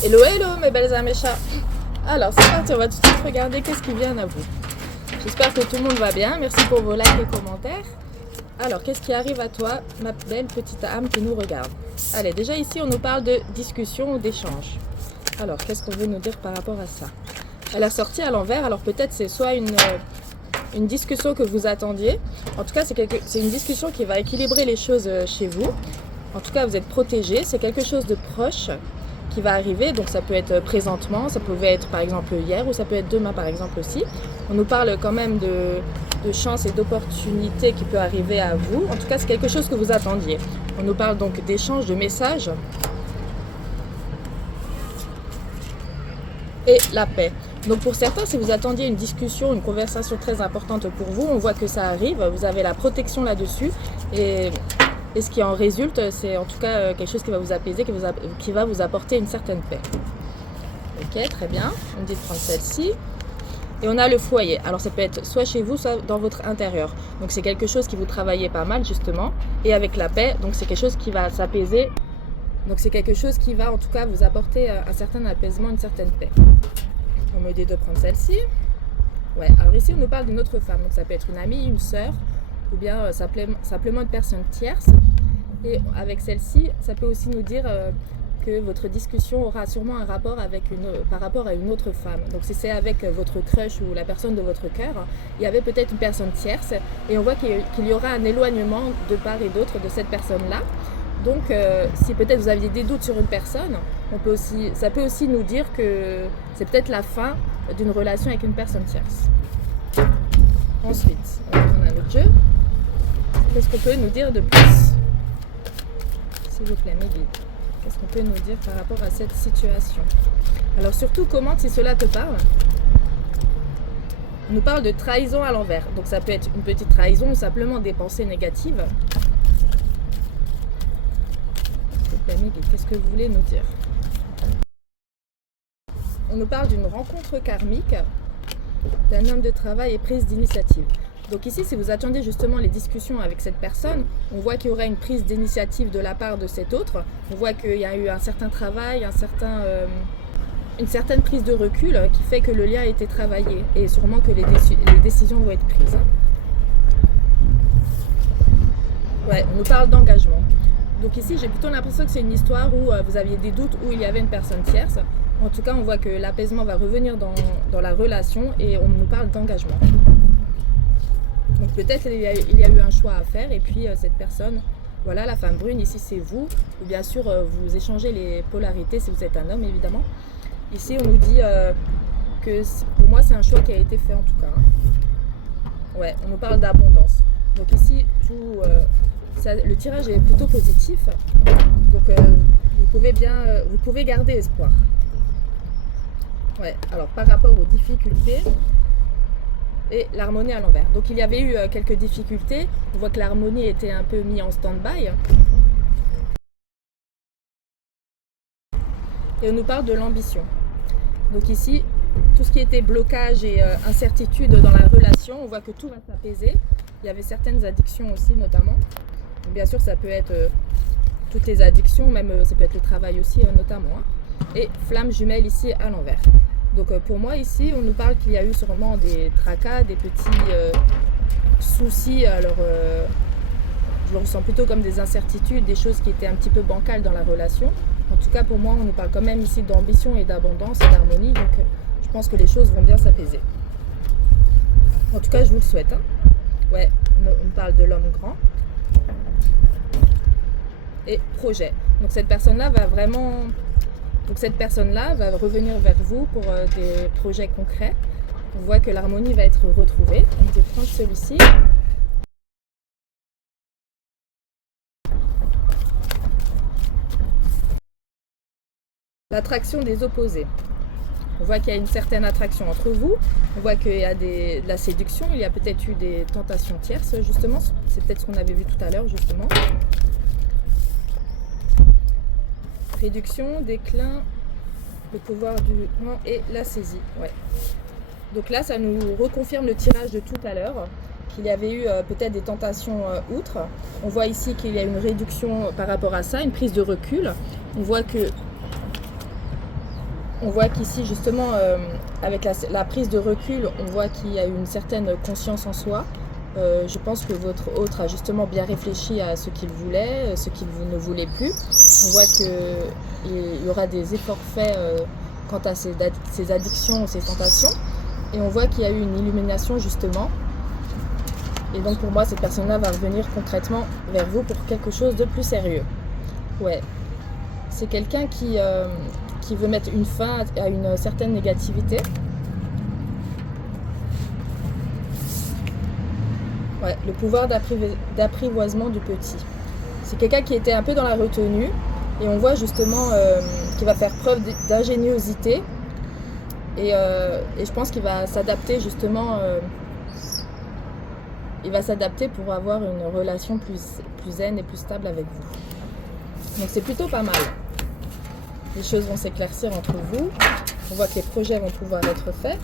Hello, hello mes belles améchas. Alors c'est parti, on va tout de suite regarder qu'est-ce qui vient à vous. J'espère que tout le monde va bien, merci pour vos likes et commentaires. Alors qu'est-ce qui arrive à toi, ma belle petite âme qui nous regarde? Allez, déjà ici on nous parle de discussion ou d'échange. Alors qu'est-ce qu'on veut nous dire par rapport à ça? Elle a sorti à l'envers, alors peut-être c'est soit une discussion que vous attendiez. En tout cas c'est une discussion qui va équilibrer les choses chez vous. En tout cas vous êtes protégé, c'est quelque chose de proche qui va arriver, donc ça peut être présentement, ça pouvait être par exemple hier ou ça peut être demain par exemple aussi. On nous parle quand même de chance et d'opportunités qui peut arriver à vous. En tout cas c'est quelque chose que vous attendiez. On nous parle donc d'échanges, de messages et la paix. Donc pour certains, si vous attendiez une discussion, une conversation très importante pour vous, on voit que ça arrive, vous avez la protection là-dessus et ce qui en résulte, c'est en tout cas quelque chose qui va vous apaiser, qui va vous apporter une certaine paix. Ok, très bien. On me dit de prendre celle-ci. Et on a le foyer. Alors ça peut être soit chez vous, soit dans votre intérieur. Donc c'est quelque chose qui vous travaillez pas mal justement. Et avec la paix, donc c'est quelque chose qui va s'apaiser. Donc c'est quelque chose qui va en tout cas vous apporter un certain apaisement, une certaine paix. On me dit de prendre celle-ci. Ouais, alors ici on nous parle d'une autre femme. Donc ça peut être une amie, une sœur, ou bien simplement une personne tierce. Et avec celle-ci, ça peut aussi nous dire que votre discussion aura sûrement un rapport par rapport à une autre femme. Donc si c'est avec votre crush ou la personne de votre cœur, il y avait peut-être une personne tierce et on voit qu'il y aura un éloignement de part et d'autre de cette personne-là. Donc si peut-être vous aviez des doutes sur une personne, ça peut aussi nous dire que c'est peut-être la fin d'une relation avec une personne tierce. Ensuite, on va prendre un autre jeu. Qu'est-ce qu'on peut nous dire de plus? S'il vous plaît, mes guides. Qu'est-ce qu'on peut nous dire par rapport à cette situation? Alors surtout, commente si cela te parle. On nous parle de trahison à l'envers. Donc ça peut être une petite trahison ou simplement des pensées négatives. S'il vous plaît, mes guides, qu'est-ce que vous voulez nous dire? On nous parle d'une rencontre karmique, d'un homme de travail et prise d'initiative. Donc ici, si vous attendiez justement les discussions avec cette personne, on voit qu'il y aura une prise d'initiative de la part de cet autre. On voit qu'il y a eu un certain travail, une certaine prise de recul qui fait que le lien a été travaillé et sûrement que les décisions vont être prises. Ouais, on nous parle d'engagement. Donc ici, j'ai plutôt l'impression que c'est une histoire où vous aviez des doutes, où il y avait une personne tierce. En tout cas, on voit que l'apaisement va revenir dans la relation et on nous parle d'engagement. Donc peut-être il y a eu un choix à faire et puis cette personne, voilà la femme brune, ici c'est vous, ou bien sûr vous échangez les polarités si vous êtes un homme évidemment. Ici on nous dit que pour moi c'est un choix qui a été fait en tout cas. Ouais, on nous parle d'abondance. Donc ici le tirage est plutôt positif, donc vous pouvez garder espoir. Ouais, alors par rapport aux difficultés, et l'harmonie à l'envers. Donc il y avait eu quelques difficultés. On voit que l'harmonie était un peu mise en stand-by. Et on nous parle de l'ambition. Donc ici, tout ce qui était blocage et incertitude dans la relation, on voit que tout va s'apaiser. Il y avait certaines addictions aussi notamment. Donc, bien sûr, ça peut être toutes les addictions, même ça peut être le travail aussi notamment. Et flamme jumelle ici à l'envers. Donc pour moi ici, on nous parle qu'il y a eu sûrement des tracas, des petits soucis. Alors je le ressens plutôt comme des incertitudes, des choses qui étaient un petit peu bancales dans la relation. En tout cas pour moi, on nous parle quand même ici d'ambition et d'abondance et d'harmonie. Donc je pense que les choses vont bien s'apaiser. En tout cas, je vous le souhaite. Hein. Ouais, on parle de l'homme grand. Et projet. Donc cette personne-là va vraiment... Donc cette personne-là va revenir vers vous pour des projets concrets. On voit que l'harmonie va être retrouvée. On va prendre celui-ci. L'attraction des opposés. On voit qu'il y a une certaine attraction entre vous. On voit qu'il y a de la séduction. Il y a peut-être eu des tentations tierces, justement. C'est peut-être ce qu'on avait vu tout à l'heure, justement. Réduction, déclin, le pouvoir du vent et la saisie. Ouais. Donc là, ça nous reconfirme le tirage de tout à l'heure, qu'il y avait eu peut-être des tentations outre. On voit ici qu'il y a une réduction par rapport à ça, une prise de recul. On voit que On voit qu'ici, justement, avec la prise de recul, on voit qu'il y a une certaine conscience en soi. Je pense que votre hôte a justement bien réfléchi à ce qu'il voulait, ce qu'il ne voulait plus. On voit qu'il y aura des efforts faits quant à ses addictions ou ses tentations. Et on voit qu'il y a eu une illumination justement. Et donc pour moi, cette personne-là va revenir concrètement vers vous pour quelque chose de plus sérieux. Ouais. C'est quelqu'un qui veut mettre une fin à une certaine négativité. Ouais, le pouvoir d'apprivoisement du petit. C'est quelqu'un qui était un peu dans la retenue et on voit justement qu'il va faire preuve d'ingéniosité et je pense qu'il va s'adapter justement. Il va s'adapter pour avoir une relation plus zen et plus stable avec vous. Donc c'est plutôt pas mal. Les choses vont s'éclaircir entre vous. On voit que les projets vont pouvoir être faits.